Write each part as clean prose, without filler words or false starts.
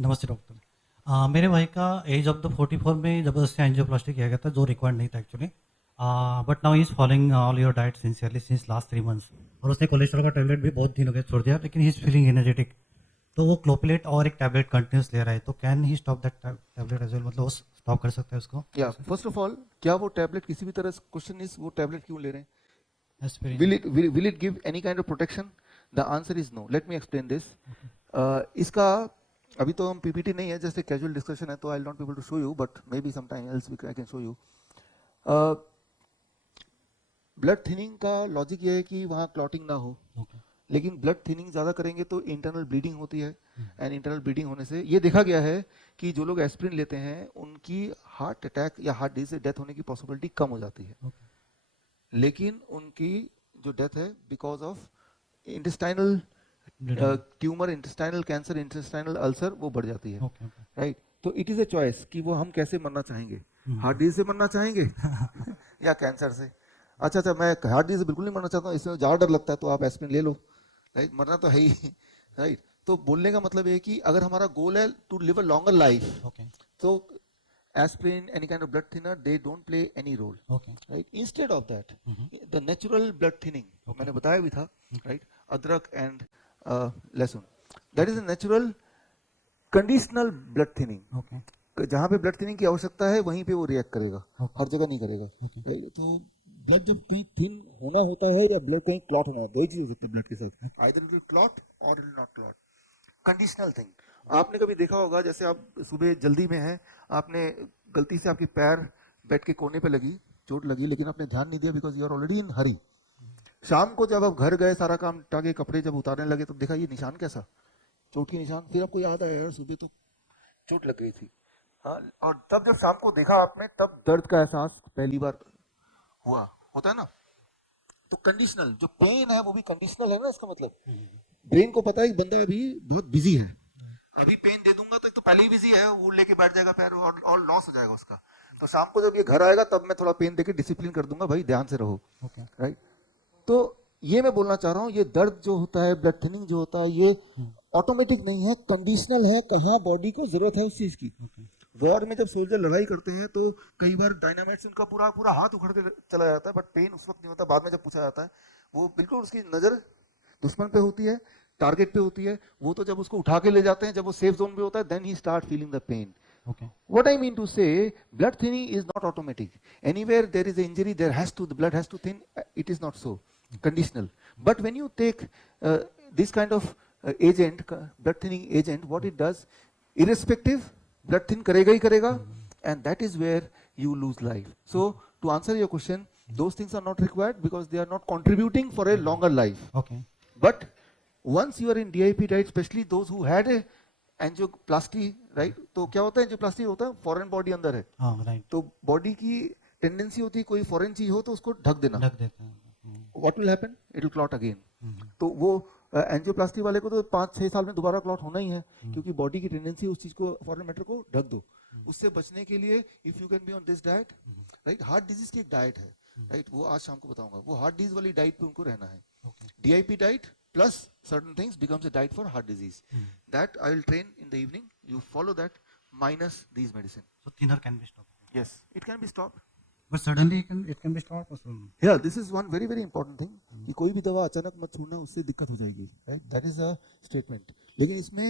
नमस्ते डॉक्टर। मेरे भाई का एज ऑफ द 44 में ज़बरदस्ती एंजियोप्लास्टी किया गया था, जो रिक्वायर्ड नहीं था actually. But now he is following all your diet sincerely since last 3 months. और उसने कोलेस्ट्रॉल का टैबलेट भी बहुत दिन हो गए छोड़ दिया, लेकिन ही इज़ फीलिंग एनर्जेटिक। तो वो क्लोपिलेट और एक टैबलेट कंटिन्यूस ले रहा है, तो can he stop that tablet as well? मतलब वो स्टॉप कर सकता है उसको या कैसे? फर्स्ट ऑफ ऑल, क्या वो टैबलेट किसी भी तरह, क्वेश्चन इज वो टैबलेट क्यों ले रहे हैं? Aspirin. will it give any kind of protection? The answer is no. Let me explain this. इसका अभी तो हम पीपीटी नहीं है, जैसे कैजुअल डिस्कशन है, तो I will not be able to show you, but maybe sometime else I can show you. Blood thinning का लॉजिक ये है कि वहाँ क्लॉटिंग ना हो, ओके। लेकिन ब्लड थिनिंग ज़्यादा करेंगे तो इंटरनल ब्लीडिंग होती है, एंड इंटरनल ब्लीडिंग होने से ये देखा गया है कि जो लोग एस्पिरिन लेते हैं उनकी हार्ट अटैक या हार्ट डिजीज से डेथ होने की पॉसिबिलिटी कम हो जाती है, लेकिन उनकी जो डेथ है because of intestinal bleeding. Tumour, intestinal cancer, intestinal ulcer, वो बढ़ जाती है। Okay okay. राइट, तो इट इज़ ए चॉइस कि वो हम कैसे मरना चाहेंगे, हार्ट डिजीज से मरना चाहेंगे या कैंसर से। अच्छा अच्छा, मैं हार्ट डिजीज से बिल्कुल नहीं मरना चाहता हूँ, इसमें ज़्यादा डर लगता है, तो आप एस्पिरिन ले लो। राइट, मरना तो है ही। राइट, तो बोलने का मतलब ये है कि अगर हमारा गोल है to live a longer life, okay तो aspirin, any kind of blood thinner, they don't play any role. Okay Right, instead of that, the natural blood thinning, okay मैंने बताया भी था, ओके right, अदरक and लहसुन, that is okay a natural conditional blood thinning. Okay जहाँ पे blood thinning की आवश्यकता है वहीं पे वो रिएक्ट करेगा, ओके हर जगह नहीं करेगा। ओके राइट, तो ब्लड जब कहीं थिन होना होता है या ब्लड कहीं क्लॉट होना होता है, दो ही चीज हो सकती है ब्लड के साथ, आइदर इट विल क्लॉट और it will not clot. Conditional thing, आपने कभी देखा होगा, जैसे आप सुबह जल्दी में हैं, आपने गलती से आपकी पैर बेड के कोने पे लगी, चोट लगी, लेकिन आपने ध्यान नहीं दिया because you are already in hurry. शाम को जब आप घर गए, सारा काम टाके, कपड़े जब उतारने लगे, तो देखा ये निशान कैसा, चोट की निशान, फिर आपको याद आया यार सुबह तो चोट लग गई थी। हाँ, और तब जब शाम को देखा आपने, तब दर्द का एहसास पहली बार हुआ, होता है ना। तो कंडीशनल जो पेन है वो भी कंडीशनल है ना, इसका मतलब ब्रेन को पता है कि बंदा अभी बहुत बिजी है, अभी पेन दे दूंगा तो एक तो पहले ही बिजी है, वो लेके बैठ जाएगा पैर और लॉस हो जाएगा उसका। तो शाम को जब ये घर आएगा तब मैं थोड़ा पेन देके डिसिप्लिन कर दूंगा, भाई ध्यान से रहो। ओके। राइट, तो ये मैं बोलना चाह रहा हूँ, ये दर्द जो होता है, ब्लड थिनिंग जो होता है, ये ऑटोमेटिक नहीं है, कंडीशनल है, कहाँ बॉडी को जरूरत है उस चीज की। वॉर में जब सोल्जर लड़ाई करते हैं तो कई बार डायनामाइट से उनका पूरा पूरा हाथ उखड़ के चला जाता है, बट पेन उस वक्त नहीं होता, बाद में जब पूछा जाता है, वो बिल्कुल उसकी नजर दुश्मन पे होती है, टारगेट पे होती है, वो तो जब उसको उठा के ले जाते हैं, जब वो सेफ जोन पे होता है, then he start feeling the pain. Okay What I mean to say, blood thinning is not automatic. Anywhere there is an injury, there has to, the blood has to thin. It is not so conditional. But when you take uh, this kind of agent, blood thinning agent, what it does, irrespective, blood thin karega hi karega, and that is where you lose life. So to answer your question, those things are not required because they are not contributing for a longer life. Okay But once you are in DIP diet, especially those who had a angioplasty, right, तो क्या होता है, angioplasty होता है foreign body अंदर है, हाँ right. तो बॉडी की टेंडेंसी होती है कोई फॉरेन चीज हो तो उसको ढक देना। ढक देते हैं। What will happen, it will clot again. तो वो एंजियोप्लास्टी वाले को तो 5-6 साल में दोबारा क्लॉट होना ही है, क्योंकि बॉडी की टेंडेंसी उस चीज को, फॉरेन मैटर को ढक दो। उससे बचने के लिए if you can be on this diet, right, heart disease की एक डाइट है, राइट, वो आज शाम को बताऊंगा, वो हार्ट डिजीज वाली डाइट पे उनको रहना है। DIP diet plus certain things becomes a diet for heart disease. That I will train in the evening. You follow that minus these medicine. So thinner can be stopped. Yes, it can be stopped. But suddenly it can be stopped also. Yeah, this is one very very important thing. कि कोई भी दवा अचानक मत छोड़ना, उससे दिक्कत हो जाएगी, right? That is a statement. लेकिन इसमें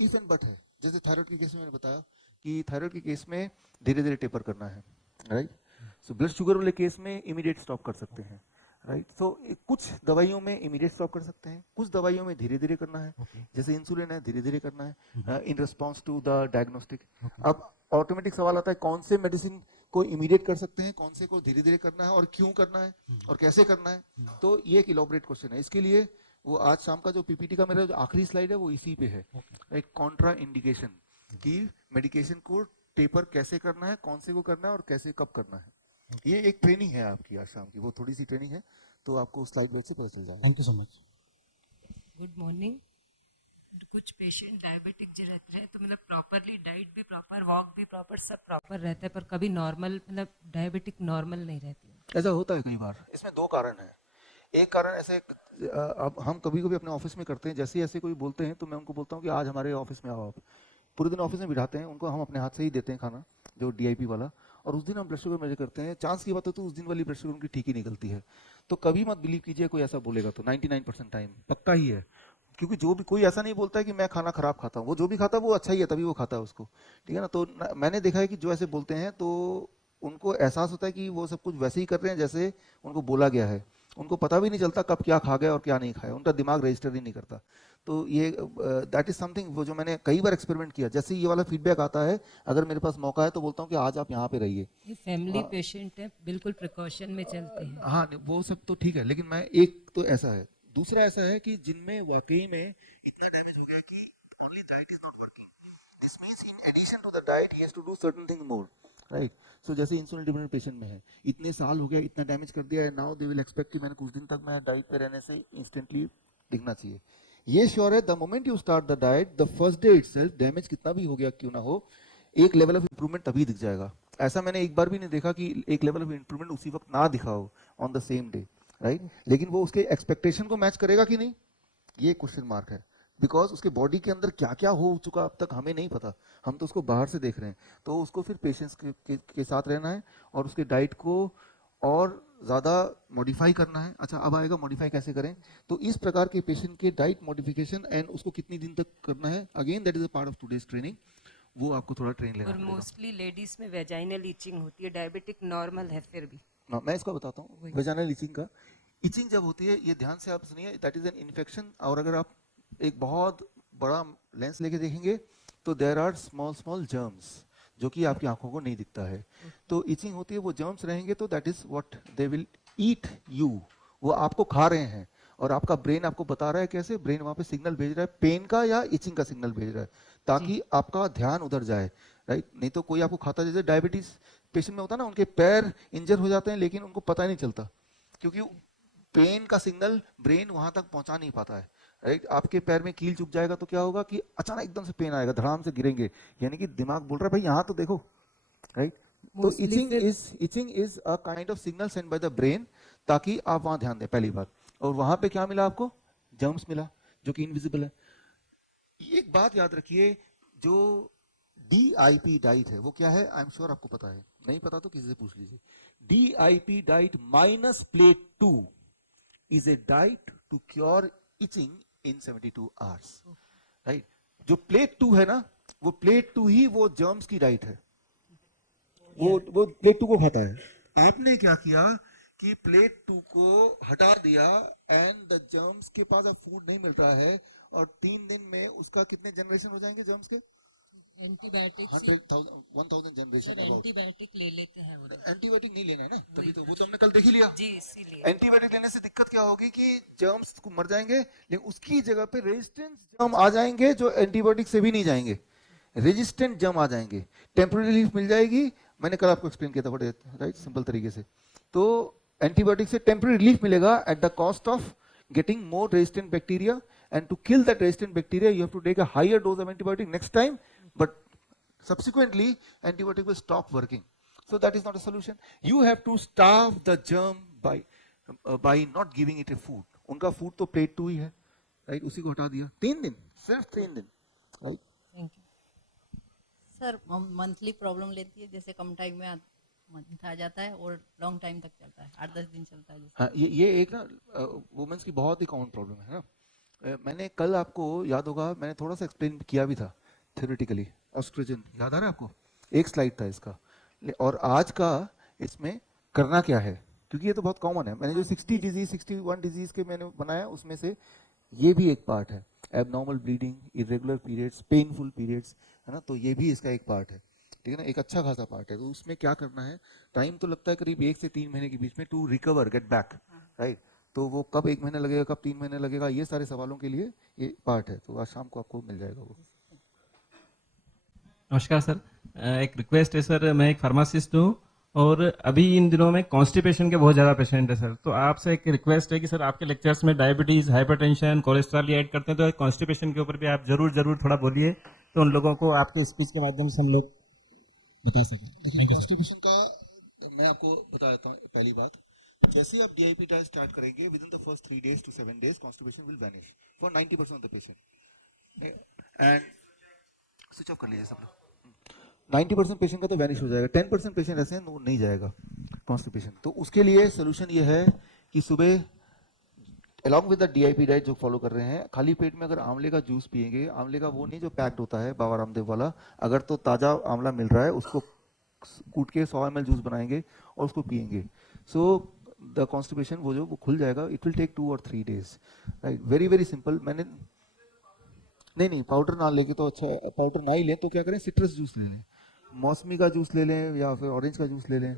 if and but है, जैसे थायराइड के केस में मैंने बताया कि थायराइड के केस में धीरे धीरे टेपर करना है, राइट। सो ब्लड शुगर वाले केस में इमीडिएट स्टॉप कर सकते हैं, राइट। सो कुछ दवाइयों में इमीडिएट स्टॉप कर सकते हैं, कुछ दवाइयों में धीरे धीरे करना है, जैसे इंसुलिन है धीरे धीरे करना है in response to the diagnostic. अब ऑटोमेटिक सवाल आता है कौन से मेडिसिन को इमीडिएट कर सकते हैं, कौन से को धीरे धीरे करना है, और क्यों करना है, और कैसे करना है। तो ये एक इलॉबरेट क्वेश्चन है, इसके लिए वो आज शाम का जो पीपीटी का मेरा जो आखिरी स्लाइड है वो इसी पे है, एक कॉन्ट्रा इंडिकेशन कि मेडिकेशन को टेपर कैसे करना है, कौन से को करना है और कैसे कब करना है। ये एक ट्रेनिंग है आपकी आज शाम की, वो थोड़ी सी ट्रेनिंग है, तो आपको स्लाइड बेड से पता चल जाएगा। Thank you so much. Good morning. कुछ पेशेंट डायबिटिक जो रहते हैं तो मतलब प्रॉपरली डाइट भी प्रॉपर, वॉक भी प्रॉपर, सब प्रॉपर रहता है, पर कभी नॉर्मल मतलब डायबिटिक नॉर्मल नहीं रहती है। ऐसा होता है कई बार, इसमें दो कारण है। एक कारण ऐसे, अब हम कभी कभी अपने ऑफिस में करते हैं, जैसे ऐसे कोई बोलते हैं तो मैं उनको बोलता हूँ कि आज हमारे ऑफिस में आओ आप, पूरे दिन ऑफिस में बिठाते हैं उनको, हम अपने हाथ से ही देते हैं खाना, जो डीआईपी वाला, और उस दिन हम ब्लड शुगर मेजर करते हैं, चांस की बात है तो उस दिन वाली ब्लड शुगर उनकी ठीक ही निकलती है। तो कभी मत बिलीव कीजिए कोई ऐसा बोलेगा, तो 99% टाइम पक्का ही है, क्योंकि जो भी कोई ऐसा नहीं बोलता है कि मैं खाना खराब खाता हूँ, वो जो भी खाता है वो अच्छा ही है, तभी वो खाता है उसको, ठीक है ना। तो मैंने देखा है कि जो ऐसे बोलते हैं तो उनको एहसास होता है कि वो सब कुछ वैसे ही कर रहे हैं जैसे उनको बोला गया है, उनको पता भी नहीं चलता कब क्या खा गया और क्या नहीं खाया, उनका दिमाग रजिस्टर ही नहीं करता। तो ये दैट इज समथिंग वो जो मैंने कई बार एक्सपेरिमेंट किया, जैसे ये वाला फीडबैक आता है, अगर मेरे पास मौका है तो बोलता हूँ कि आज आप यहाँ पे रहिए। ये फैमिली पेशेंट है, बिल्कुल प्रिकॉशन में चलते हैं। हाँ वो सब तो ठीक है, लेकिन मैं एक तो ऐसा है, दूसरा ऐसा है कि जिनमें वाकई में इतना डैमेज हो गया कि only diet is not working, this means in addition to the diet he has to do certain thing more, right. So जैसे इंसुलिन डिपेंडेंट पेशेंट में है, इतने साल हो गया, इतना डैमेज कर दिया है, नाउ दे विल एक्सपेक्ट कि मैंने कुछ दिन तक मैं डाइट पे रहने से इंस्टेंटली दिखना चाहिए। ये श्योर है, the moment you start the diet, the first day itself damage कितना भी हो गया क्यों ना हो, एक लेवल ऑफ इंप्रूवमेंट तभी दिख जाएगा। ऐसा मैंने एक बार भी नहीं देखा कि एक लेवल ऑफ इंप्रूवमेंट उसी वक्त ना दिखा हो on the same day, right. लेकिन वो उसके एक्सपेक्टेशन को मैच करेगा कि नहीं, ये क्वेश्चन मार्क है, बिकॉज उसके बॉडी के अंदर क्या क्या हो चुका अब तक हमें नहीं पता, हम तो उसको बाहर से देख रहे हैं। तो उसको फिर पेशेंस के साथ रहना है और उसके डाइट को और ज़्यादा मॉडिफाई करना है। अच्छा अब आएगा मॉडिफाई कैसे करें, तो इस प्रकार के पेशेंट के डाइट मॉडिफिकेशन एंड उसको कितनी दिन तक करना है, again that is a part of today's training, वो आपको थोड़ा ट्रेन लेना और पड़ेगा। मोस्टली लेडीज में वेजाइनल ईचिंग होती है, डायबिटिक नॉर्मल है फिर भी। हाँ, मैं इसका बताता हूँ वेजाइनल इचिंग का। इचिंग जब होती है, ये ध्यान से आप सुनिए, दैट इज एन इन्फेक्शन, और अगर आप एक बहुत बड़ा लेंस लेके देखेंगे तो there are small small germs जो कि आपकी आंखों को नहीं दिखता है। तो इचिंग होती है, वो जर्म्स रहेंगे तो that is what they will eat you, वो आपको खा रहे हैं, और आपका ब्रेन आपको बता रहा है कैसे, ब्रेन वहां पे सिग्नल भेज रहा है पेन का या इचिंग का सिग्नल भेज रहा है, ताकि आपका ध्यान उधर जाए, राइट। नहीं तो कोई आपको खाता, जैसे डायबिटीज पेशेंट में होता है ना, उनके पैर इंजर हो जाते हैं लेकिन उनको पता ही नहीं चलता, क्योंकि पेन का सिग्नल ब्रेन वहां तक पहुंचा नहीं पाता है, राइट। आपके पैर में कील चुक जाएगा तो क्या होगा कि अचानक एकदम से पेन आएगा, धड़ाम से गिरेंगे, यानी कि दिमाग बोल रहा है भाई यहाँ तो देखो, राइट। तो मोस्टली इचिंग फिर is a kind of signal send by the brain, ताकि आप वहां ध्यान दें, पहली बात। और वहां पे क्या मिला आपको, जर्म्स मिला जो कि इनविजिबल है। एक बात याद रखिए, जो डीआईपी डाइट है वो क्या है, आई एम श्योर आपको पता है, नहीं पता तो किसी से पूछ लीजिए। DIP diet minus plate 2 is a diet to cure itching in 72 hours, right. जो प्लेट 2 है ना, वो प्लेट 2 ही वो जर्म्स की डाइट है, वो प्लेट 2 को खाता है। आपने क्या किया कि प्लेट 2 को हटा दिया, एंड द जर्म्स के पास अब फूड नहीं मिल रहा है, और 3 दिन में उसका कितने जनरेशन हो जाएंगे जर्म्स के, एंटीबायोटिक से 1000 जनरेशन अबाउट। एंटीबायोटिक ले लेते हैं वो लोग। एंटीबायोटिक नहीं लेना है ना, तभी तो वो तो हमने कल देख ही लिया। जी इसीलिए। एंटीबायोटिक लेने से दिक्कत क्या होगी कि जर्म्स मर जाएंगे, लेकिन उसकी जगह पे रेजिस्टेंस जर्म आ जाएंगे जो एंटीबायोटिक से भी नहीं जाएंगे, रेजिस्टेंट जर्म आ जाएंगे, टेम्पररी रिलीफ मिल जाएगी। मैंने कल आपको एक्सप्लेन किया था बड़े राइट सिंपल तरीके से। तो एंटीबायोटिक से टेम्पररी रिलीफ मिलेगा at the cost of getting more resistant bacteria, and to kill that resistant bacteria you have to take a higher dose of antibiotic next time, but subsequently antibiotic will stop working, so that is not a solution. You have to starve the germ by not giving it a food. उनका food तो plate 2 ही है, right, उसी को हटा दिया 3 दिन, सिर्फ 3 दिन, right। Thank you. Sir monthly problem लेती है, जैसे कम टाइम में मंथ आ जाता है और लॉन्ग टाइम तक चलता है, 8-10 दिन चलता है जैसे। हाँ ये एक ना वुमेन्स की बहुत ही कॉमन प्रॉब्लम है ना। मैंने कल आपको याद होगा, मैंने थोड़ा सा एक्सप्लेन किया भी था थ्योरेटिकली, ऑस्ट्रोजन याद आ रहा है आपको, एक स्लाइड था इसका। और आज का इसमें करना क्या है, क्योंकि ये तो बहुत कॉमन है, मैंने जो 60 डिजीज 61 डिजीज के मैंने बनाया उसमें से ये भी एक पार्ट है, abnormal bleeding, irregular periods, painful periods, है ना, तो ये भी इसका एक पार्ट है, ठीक है ना, एक अच्छा खासा पार्ट है। तो उसमें क्या करना है, टाइम तो लगता है करीब 1 से 3 महीने के बीच में to recover get back, right. तो वो कब 1 महीना लगेगा, कब 3 महीने लगेगा, ये सारे सवालों के लिए ये पार्ट है, तो आज शाम को आपको मिल जाएगा वो। नमस्कार सर। एक रिक्वेस्ट है सर, मैं एक फार्मासिस्ट हूँ और अभी इन दिनों में कॉन्स्टिपेशन के बहुत ज़्यादा पेशेंट है सर, तो आपसे एक रिक्वेस्ट है कि सर आपके लेक्चर्स में डायबिटीज़, हाइपरटेंशन, कोलेस्ट्रॉल ऐड करते हैं, तो कॉन्स्टिपेशन के ऊपर भी आप जरूर जरूर थोड़ा बोलिए, तो उन लोगों को आपके स्पीच के माध्यम से हम लोग बता सकें। देखिए कॉन्स्टिपेशन का मैं आपको बताता हूँ, पहली बात, जैसे आप डीआईपी डाइट स्टार्ट करेंगे, with in the first 3 days to 7 days constipation will vanish for 90% of the patient, and switch off कर लीजिए सब लोग। 90% पेशेंट का तो वैनिश हो जाएगा, 10% पेशेंट ऐसे हैं नहीं जाएगा कॉन्स्टिपेशन। तो उसके लिए सोल्यूशन ये है कि सुबह along with the DIP diet जो फॉलो कर रहे हैं, खाली पेट में अगर आंवले का जूस पिएंगे, आंवले का वो नहीं जो पैक्ड होता है बाबा रामदेव वाला, अगर तो ताजा आंवला मिल रहा है उसको कूट के 100 ml जूस बनाएंगे और उसको पिएंगे, सो द कॉन्स्टिपेशन वो खुल जाएगा। इट विल टेक 2 और 3 days, right. Very very simple. मैंने नहीं पाउडर ना लेके तो अच्छा है, पाउडर ना ही लें तो क्या करें, सिट्रस जूस ले लें, मौसमी का जूस ले लें या फिर ऑरेंज का जूस ले लें।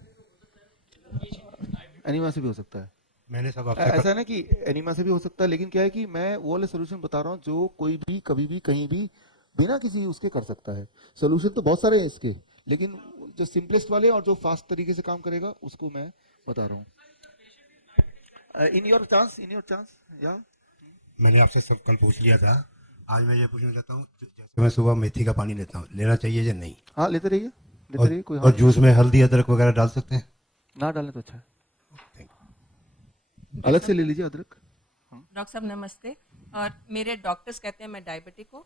एनीमा से भी हो सकता है, मैंने सब ऐसा है ना कि एनीमा से भी हो सकता है, लेकिन क्या है कि मैं वो वाले सोल्यूशन बता रहा हूँ जो कोई भी कभी भी कहीं भी बिना किसी उसके कर सकता है। सोल्यूशन तो बहुत सारे हैं इसके, लेकिन जो सिंपलेस्ट वाले और जो फास्ट तरीके से काम करेगा उसको मैं बता रहा हूँ। इन योर चांस या मैंने आपसे सब कल पूछ लिया था, आज मैं ये पूछना चाहता हूँ, जैसे मैं सुबह मेथी का पानी लेता हूँ, लेना चाहिए या नहीं? हाँ लेते रहिए कोई और जूस में हल्दी अदरक वगैरह डाल सकते हैं? ना डालें तो अच्छा है, अलग से ले लीजिए अदरक। डॉक्टर साहब नमस्ते। और मेरे डॉक्टर्स कहते हैं मैं डायबिटिक हूँ,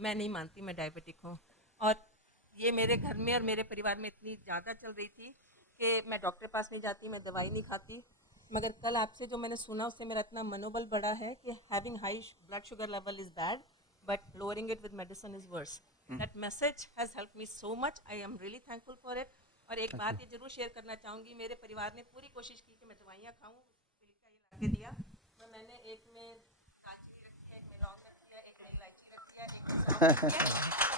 मैं नहीं मानती मैं डायबिटिक हूँ। और ये मेरे घर में और मेरे परिवार में इतनी ज़्यादा चल रही थी कि मैं डॉक्टर के पास नहीं जाती, मैं दवाई नहीं खाती। मगर कल आपसे जो मैंने सुना उससे मेरा इतना मनोबल बढ़ा है कि having high blood sugar level is bad but lowering it with medicine is verse. That message has help me so much, I am really thankful for it. और एक बात ये जरूर शेयर करना चाहूँगी, मेरे परिवार ने पूरी कोशिश की कि मैं दवाइयाँ खाऊँ, के दिया। मैंने एक में दालचीनी रखी है, एक में लौंग रखी है, एक में इलायची रखी है, एक में सौंफ रखी है।